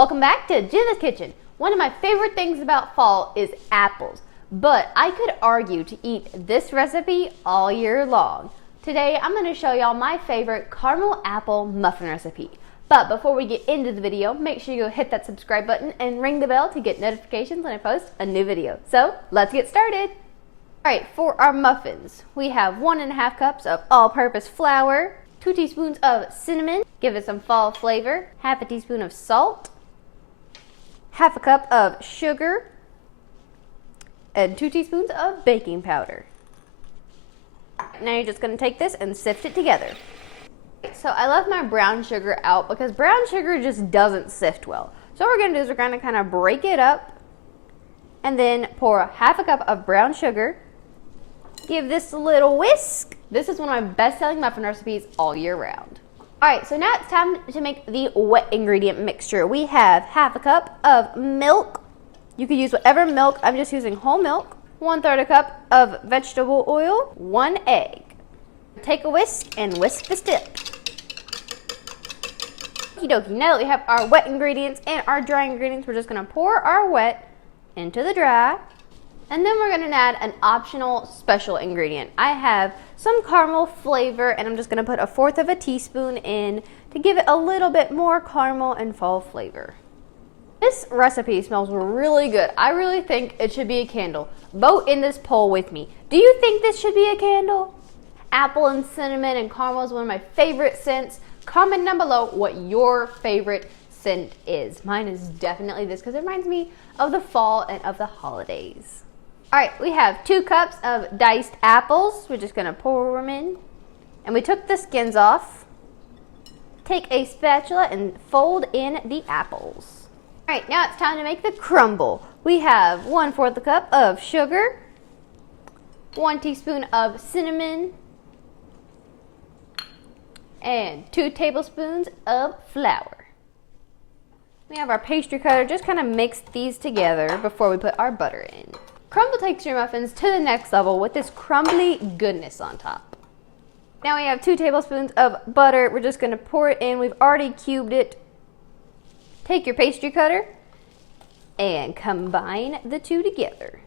Welcome back to Jenna's Kitchen. One of my favorite things about fall is apples, but I could argue to eat this recipe all year long. Today I'm going to show y'all my favorite caramel apple muffin recipe. But before we get into the video, make sure you go hit that subscribe button and ring the bell to get notifications when I post a new video. So let's get started. Alright, for our muffins, we have 1.5 cups of all-purpose flour, 2 teaspoons of cinnamon, give it some fall flavor, half a teaspoon of salt, half a cup of sugar, and 2 teaspoons of baking powder. Now you're just going to take this and sift it together. So I left my brown sugar out because brown sugar just doesn't sift well. So what we're going to do is we're going to kind of break it up and then pour half a cup of brown sugar. Give this a little whisk. This is one of my best-selling muffin recipes all year round. Alright, so now it's time to make the wet ingredient mixture. We have half a cup of milk. You could use whatever milk. I'm just using whole milk. 1/3 a cup of vegetable oil. 1 egg. Take a whisk and whisk the stick. Okie dokie. Now that we have our wet ingredients and our dry ingredients, we're just going to pour our wet into the dry. And then we're going to add an optional special ingredient. I have some caramel flavor, and I'm just going to put 1/4 teaspoon in to give it a little bit more caramel and fall flavor. This recipe smells really good. I really think it should be a candle. Vote in this poll with me. Do you think this should be a candle? Apple and cinnamon and caramel is one of my favorite scents. Comment down below what your favorite scent is. Mine is definitely this because it reminds me of the fall and of the holidays. Alright, we have 2 cups of diced apples. We're just going to pour them in. And we took the skins off. Take a spatula and fold in the apples. Alright, now it's time to make the crumble. We have 1/4 a cup of sugar, 1 teaspoon of cinnamon, and 2 tablespoons of flour. We have our pastry cutter. Just kind of mix these together before we put our butter in. Crumble takes your muffins to the next level with this crumbly goodness on top. Now we have 2 tablespoons of butter. We're just going to pour it in. We've already cubed it. Take your pastry cutter and combine the two together.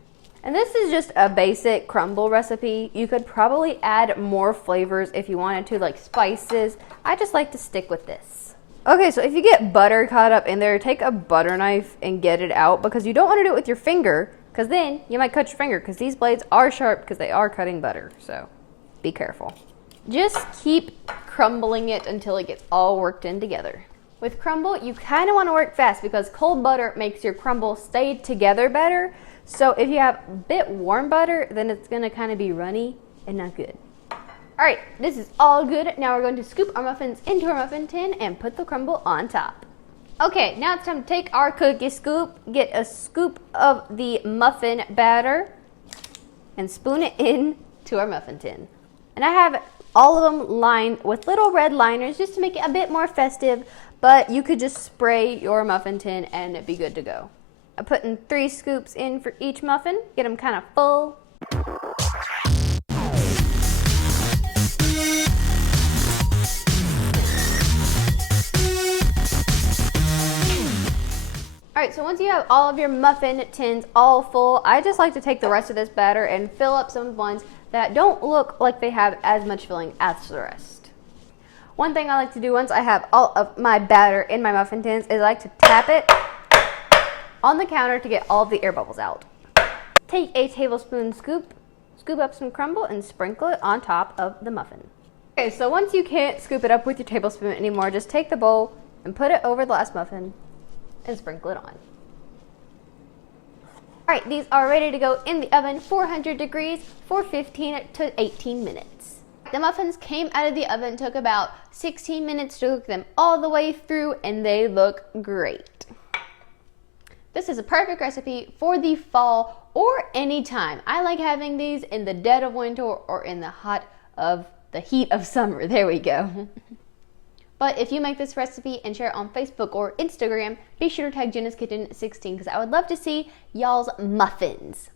And this is just a basic crumble recipe. You could probably add more flavors if you wanted to, like spices. I just like to stick with this. Okay, so if you get butter caught up in there, take a butter knife and get it out because you don't want to do it with your finger because then you might cut your finger because these blades are sharp because they are cutting butter. So be careful. Just keep crumbling it until it gets all worked in together. With crumble, you kind of want to work fast because cold butter makes your crumble stay together better. So if you have a bit warm butter, then it's going to kind of be runny and not good. Alright, this is all good. Now we're going to scoop our muffins into our muffin tin and put the crumble on top. Okay, now it's time to take our cookie scoop, get a scoop of the muffin batter, and spoon it in to our muffin tin. And I have all of them lined with little red liners just to make it a bit more festive, but you could just spray your muffin tin and it'd be good to go. I'm putting 3 scoops in for each muffin, get them kind of full. Alright, so once you have all of your muffin tins all full, I just like to take the rest of this batter and fill up some ones that don't look like they have as much filling as the rest. One thing I like to do once I have all of my batter in my muffin tins is I like to tap it on the counter to get all of the air bubbles out. Take a tablespoon scoop up some crumble and sprinkle it on top of the muffin. Okay, so once you can't scoop it up with your tablespoon anymore, just take the bowl and put it over the last muffin and sprinkle it on. Alright, these are ready to go in the oven, 400 degrees for 15 to 18 minutes. The muffins came out of the oven, took about 16 minutes to cook them all the way through, and they look great. This is a perfect recipe for the fall or any time. I like having these in the dead of winter or in the heat of summer. There we go. But if you make this recipe and share it on Facebook or Instagram, be sure to tag Jenna's Kitchen 16 because I would love to see y'all's muffins.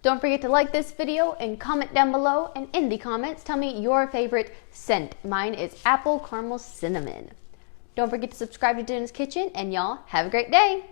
Don't forget to like this video and comment down below, and in the comments tell me your favorite scent. Mine is apple caramel cinnamon. Don't forget to subscribe to Jenna's Kitchen, and y'all have a great day.